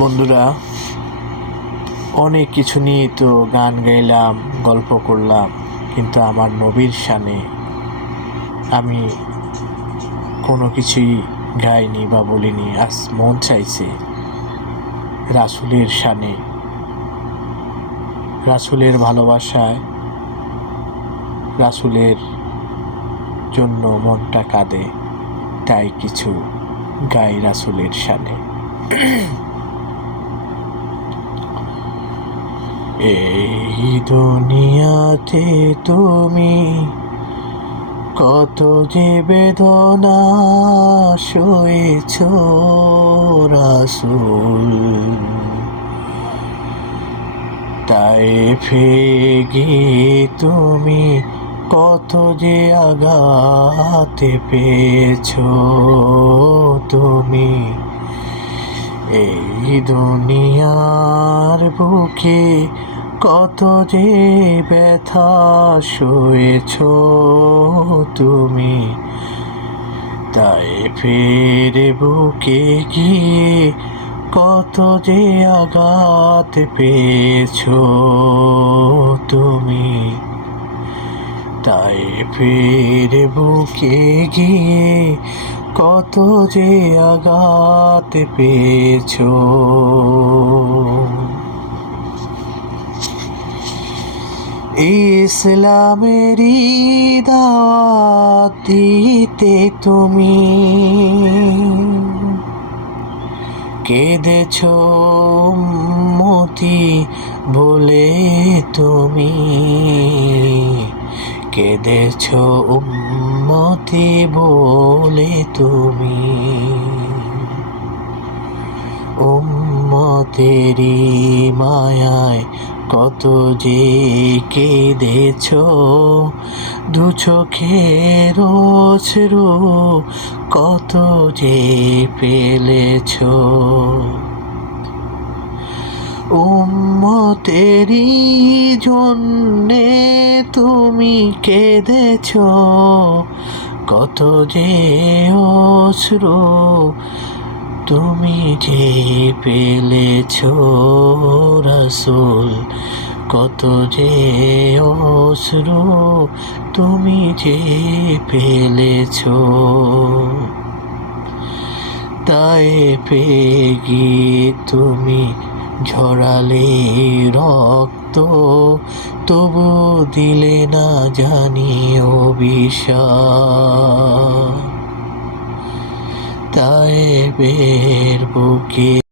বন্ধুরা, অনেক কিছু নিয়ে তো গান গাইলাম, গল্প করলাম, কিন্তু আমার নবীর শানে আমি কোনো কিছুই গাইনি বা বলিনি। আজ মন চাইছে রাসূলের শানে, রাসূলের ভালোবাসায়, রাসূলের জন্য মনটা কাঁদে, তাই কিছু গাই রাসূলের শানে। এই দুনিয়াতে তুমি কত যে বেদনা সয়েছ রাসূল, তায়েফে গিয়ে তুমি কত যে আঘাত পেয়েছ তুমি। এই দুনিয়ার বুকে কত যে ব্যথা সয়েছ তুমি, তায়েফের বুকে গিয়ে কত যে আঘাত পেয়েছ তুমি। তায়েফের বুকে গিয়ে কত যে আঘাত পেয়েছ। ইসলামেরই দাওয়াত দিতে তুমি কেঁদেছ উম্মতি বলে, তুমি কেঁদেছ উম্মতি বলে, তুমি উম্মতেরি মায়ায় কত যে কেঁদেছ, দু চোখের অশ্রু কত যে ফেলেছ। উম্মতেরি জন্যে তুমি কেঁদেছ, কত যে অশ্রু তুমি যে পেলেছ রাসূল, কত যে অশ্রু তুমি যে পেলেছ। তায়েফে গিয়ে তুমি ঝরালে রক্ত, তবু দিলে না জানি অভিশাপ। তায়েফের বুকে